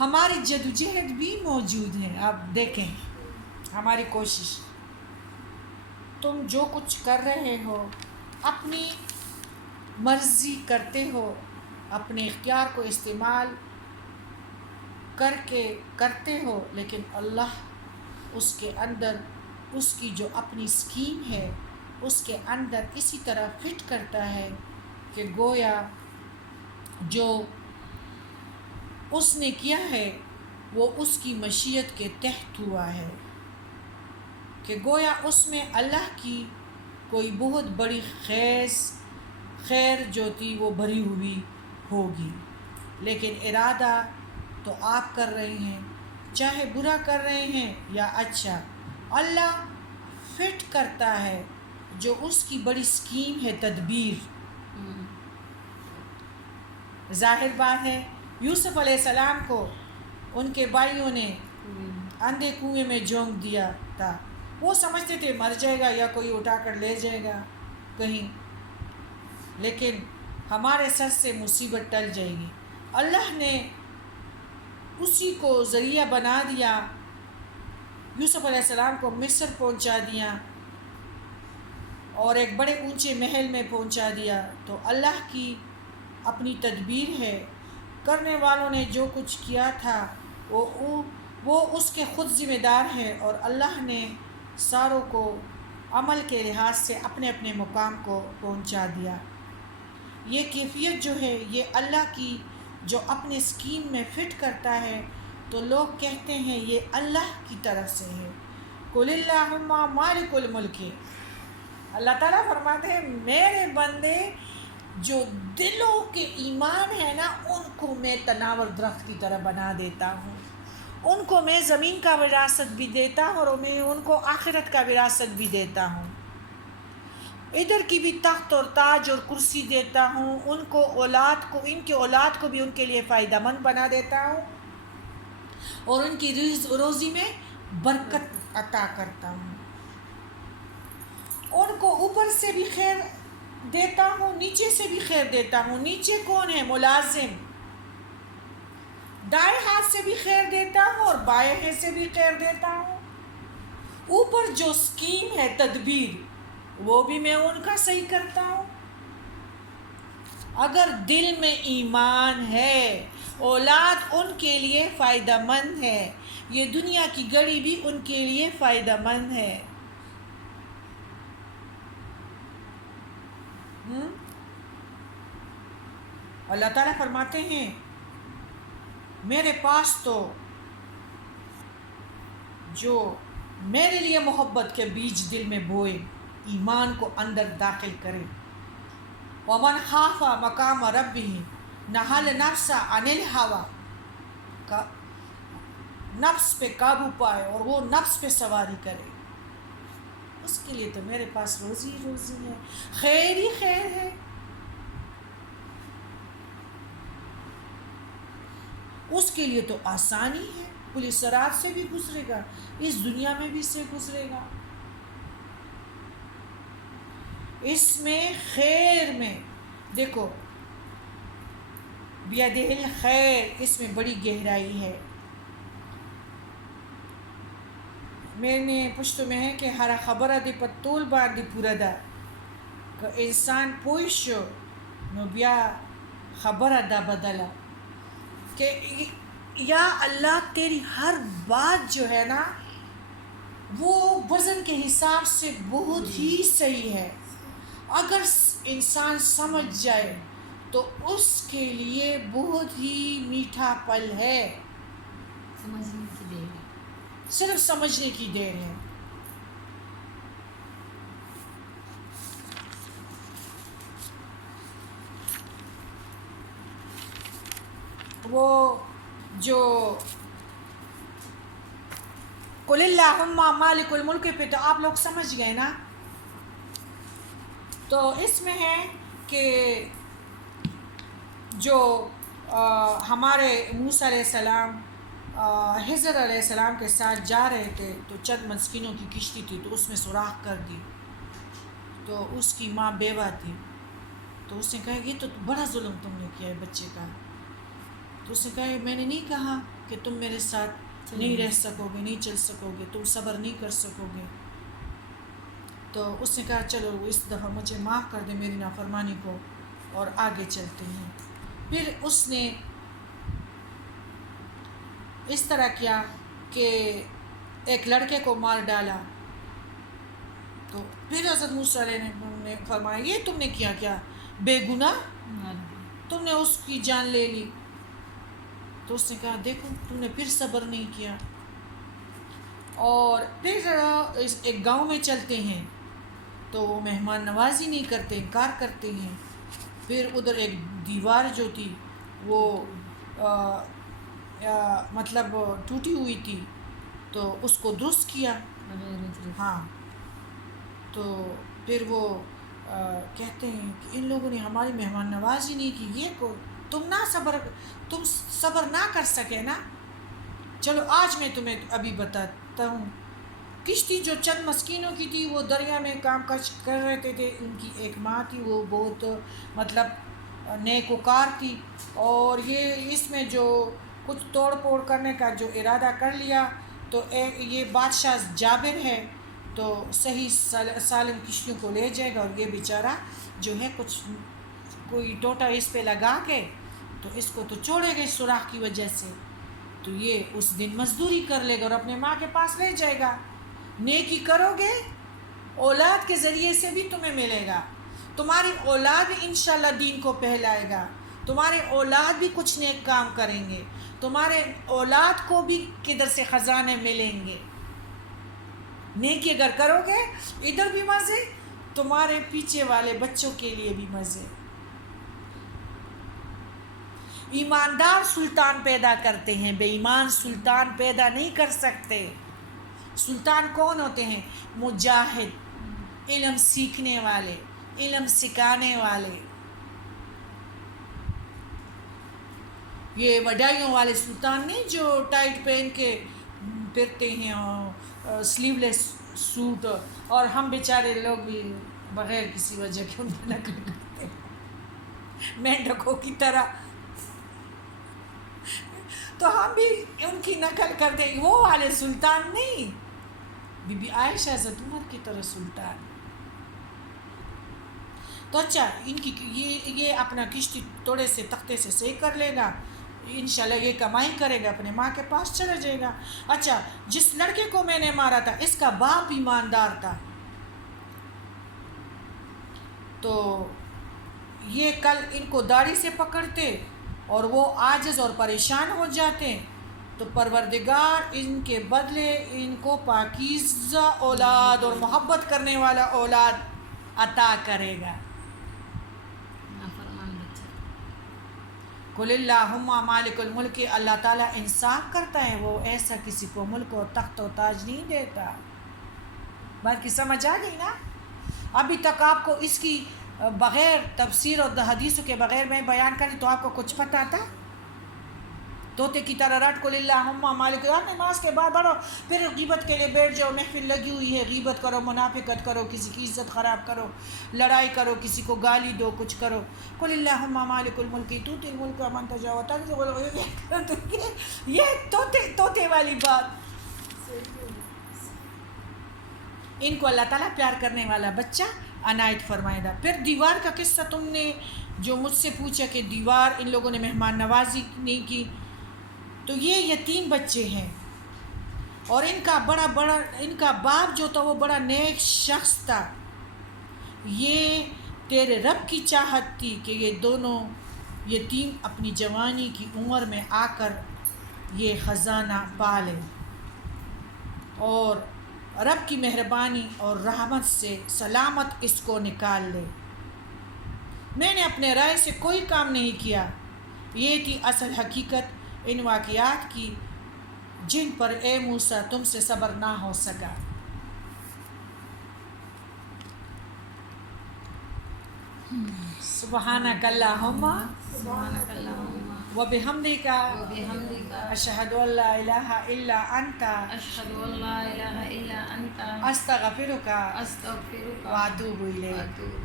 ہماری جدوجہد بھی موجود ہے. آپ دیکھیں ہماری کوشش. تم جو کچھ کر رہے ہو اپنی مرضی کرتے ہو، اپنے اختیار کو استعمال کر کے کرتے ہو، لیکن اللہ اس کے اندر اس کی جو اپنی اسکیم ہے اس کے اندر اسی طرح فٹ کرتا ہے کہ گویا جو اس نے کیا ہے وہ اس کی مشیت کے تحت ہوا ہے، کہ گویا اس میں اللہ کی کوئی بہت بڑی خیر جو تھی وہ بھری ہوئی ہوگی، لیکن ارادہ تو آپ کر رہے ہیں، چاہے برا کر رہے ہیں یا اچھا. اللہ فٹ کرتا ہے جو اس کی بڑی اسکیم ہے، تدبیر. ظاہر بات ہے یوسف علیہ السلام کو ان کے بھائیوں نے اندھے کنویں میں جھونک دیا تھا. وہ سمجھتے تھے مر جائے گا یا کوئی اٹھا کر لے جائے گا کہیں، لیکن ہمارے سر سے مصیبت ٹل جائے گی. اللہ نے اسی کو ذریعہ بنا دیا، یوسف علیہ السلام کو مصر پہنچا دیا اور ایک بڑے اونچے محل میں پہنچا دیا. تو اللہ کی اپنی تدبیر ہے. کرنے والوں نے جو کچھ کیا تھا وہ اس کے خود ذمہ دار ہے، اور اللہ نے ساروں کو عمل کے لحاظ سے اپنے اپنے مقام کو پہنچا دیا. یہ کیفیت جو ہے یہ اللہ کی جو اپنے اسکیم میں فٹ کرتا ہے، تو لوگ کہتے ہیں یہ اللہ کی طرف سے ہے. قُلِ اللّٰهُمَّ مَالِكُ الْمُلْكِ. اللہ تعالیٰ فرماتے ہیں میرے بندے جو دلوں کے ایمان ہے نا ان کو میں تناور درخت کی طرح بنا دیتا ہوں، ان کو میں زمین کا وراثت بھی دیتا ہوں اور میں ان کو آخرت کا وراثت بھی دیتا ہوں. ادھر کی بھی تخت اور تاج اور کرسی دیتا ہوں، ان کو اولاد کو، ان کی اولاد کو بھی ان کے لیے فائدہ مند بنا دیتا ہوں، اور ان کی روزی میں برکت عطا کرتا ہوں. ان کو اوپر سے بھی خیر دیتا ہوں، نیچے سے بھی خیر دیتا ہوں. نیچے کون ہے؟ ملازم. دائیں ہاتھ سے بھی خیر دیتا ہوں اور بائیں ہاتھ سے بھی خیر دیتا ہوں. اوپر جو اسکیم ہے، تدبیر، وہ بھی میں ان کا صحیح کرتا ہوں. اگر دل میں ایمان ہے، اولاد ان کے لیے فائدہ مند ہے، یہ دنیا کی گھڑی بھی ان کے لیے فائدہ مند ہے. اللہ تعالیٰ فرماتے ہیں میرے پاس تو جو میرے لیے محبت کے بیج دل میں بوئے، ایمان کو اندر داخل کرے. وَمَنْ خَافَ مَقَامَ رَبِّهِ نَهَا النَّفْسَ عَنِ الْهَوَىٰ، نفس پہ قابو پائے اور وہ نفس پہ سواری کرے، اس کے لیے تو میرے پاس روزی روزی ہے، خیر ہی خیر ہے. اس کے لیے تو آسانی ہے، پولیس صراط سے بھی گزرے گا، اس دنیا میں بھی سے گزرے گا. اس میں خیر میں دیکھو بیدہ الخیر، اس میں بڑی گہرائی ہے. میں نے پشتو میں ہے کہ ہر خبر دی پتول باندھی پورا دا کہ انسان پوشو نو بیا خبر دا بدلا، کہ یا اللہ تیری ہر بات جو ہے نا وہ وزن کے حساب سے بہت ہی صحیح ہے. اگر انسان سمجھ جائے تو اس کے لیے بہت ہی میٹھا پل ہے. سمجھنے کی دیر ہے، صرف سمجھنے کی دیر ہے. وہ جو قُلِ اللّٰهُمَّ مَالِكُ الْمُلْكِ پہ تو آپ لوگ سمجھ گئے نا. تو اس میں ہے کہ جو ہمارے موسیٰ علیہ السلام خضر علیہ السلام کے ساتھ جا رہے تھے تو چند مسکینوں کی کشتی تھی تو اس میں سوراخ کر دی، تو اس کی ماں بیوہ تھی، تو اس نے کہا یہ تو بڑا ظلم تم نے کیا ہے بچے کا. تو اس نے کہا میں نے نہیں کہا کہ تم میرے ساتھ نہیں رہ سکو گے، نہیں چل سکو گے، تم صبر نہیں کر سکو گے. تو اس نے کہا چلو اس دفعہ مجھے معاف کر دے میری نافرمانی کو اور آگے چلتے ہیں. پھر اس نے اس طرح کیا کہ ایک لڑکے کو مار ڈالا. تو پھر حضرت موسیٰ علیہ نے فرمایا یہ تم نے کیا بے گناہ تم نے اس کی جان لے لی. تو اس نے کہا دیکھو تم نے پھر صبر نہیں کیا. اور پھر ایک گاؤں میں چلتے ہیں تو وہ مہمان نوازی نہیں کرتے، انکار کرتے ہیں. پھر ادھر ایک دیوار جو تھی وہ مطلب ٹوٹی ہوئی تھی تو اس کو درست کیا. ہاں تو پھر وہ کہتے ہیں کہ ان لوگوں نے ہماری مہمان نوازی نہیں کی، یہ کو تم صبر نہ کر سکے نا. چلو آج میں تمہیں ابھی بتاتا ہوں. کشتی جو چند مسکینوں کی تھی وہ دریا میں کام کاج کر رہے تھے. ان کی ایک ماں تھی وہ بہت مطلب نیکوکار تھی، اور یہ اس میں جو کچھ توڑ پھوڑ کرنے کا جو ارادہ کر لیا تو یہ بادشاہ جابر ہے تو صحیح سالم کشتیوں کو لے جائے گا، اور یہ بیچارہ جو ہے کوئی ٹوٹا اس پہ لگا کے تو اس کو تو چھوڑے گئے سوراخ کی وجہ سے. تو یہ اس دن مزدوری کر لے گا اور اپنے ماں کے پاس رہ جائے گا. نیکی کرو گے اولاد کے ذریعے سے بھی تمہیں ملے گا. تمہاری اولاد بھی انشاءاللہ دین کو پھیلائے گا. تمہارے اولاد بھی کچھ نیک کام کریں گے. تمہارے اولاد کو بھی کدھر سے خزانے ملیں گے. نیکی اگر کرو گے ادھر بھی مزے، تمہارے پیچھے والے بچوں کے لیے بھی مزے. ایماندار سلطان پیدا کرتے ہیں، بے ایمان سلطان پیدا نہیں کر سکتے. سلطان کون ہوتے ہیں؟ مجاہد، علم سیکھنے والے، علم سکھانے والے. یہ وڈائیوں والے سلطان نہیں جو ٹائٹ پہن کے پھرتے ہیں اور سلیو لیس سوٹ، اور ہم بیچارے لوگ بھی بغیر کسی وجہ کے ان کی نقل کرتے ہیں مینڈکوں کی طرح. تو ہم بھی ان کی نقل کرتے ہیں. وہ والے سلطان نہیں، بی بی عائشہ حضرت عمر کی طرح سلطان. تو اچھا ان کی یہ اپنا کشتی توڑے سے تختے سے صحیح کر لے گا، انشاءاللہ یہ کمائی کرے گا، اپنے ماں کے پاس چلا جائے گا. اچھا جس لڑکے کو میں نے مارا تھا اس کا باپ ایماندار تھا، تو یہ کل ان کو داڑھی سے پکڑتے اور وہ عاجز اور پریشان ہو جاتے تو پروردگار ان کے بدلے ان کو پاکیزہ اولاد اور محبت کرنے والا اولاد عطا کرے گا. قل اللہم مالک الملک. اللہ تعالیٰ انصاف کرتا ہے، وہ ایسا کسی کو ملک و تخت و تاج نہیں دیتا. بات کی سمجھ آ گئی نا؟ ابھی تک آپ کو اس کی بغیر تفسیر اور حدیثوں کے بغیر میں بیان کری تو آپ کو کچھ پتہ تھا؟ طوطے کی طرح رٹ قل اللہم مالک. نماز کے بعد بڑھو پھر غیبت کے لیے بیٹھ جاؤ، محفل لگی ہوئی ہے، غیبت کرو، منافقت کرو، کسی کی عزت خراب کرو، لڑائی کرو، کسی کو گالی دو، کچھ کرو. قل اللہم مالک الملک تؤتی الملک من تشاء وتنزع الملک. یہ طوطے والی بات. ان کو اللہ تعالیٰ پیار کرنے والا بچہ عنایت فرمائے گا. پھر دیوار کا قصہ تم نے جو مجھ سے پوچھا کہ دیوار ان لوگوں نے مہمان نوازی نہیں کی، تو یہ یتیم بچے ہیں اور ان کا باپ جو تھا وہ بڑا نیک شخص تھا. یہ تیرے رب کی چاہت تھی کہ یہ دونوں یتیم اپنی جوانی کی عمر میں آ کر یہ خزانہ پالے، اور رب کی مہربانی اور رحمت سے سلامت اس کو نکال لے. میں نے اپنے رائے سے کوئی کام نہیں کیا. یہ تھی اصل حقیقت ان واقعات کی جن پر اے موسیٰ تم سے صبر نہ ہو سکا. سبحانک اللہم وبحمدک اشہد ان لا الہ الا انت استغفرک واتوب الیک.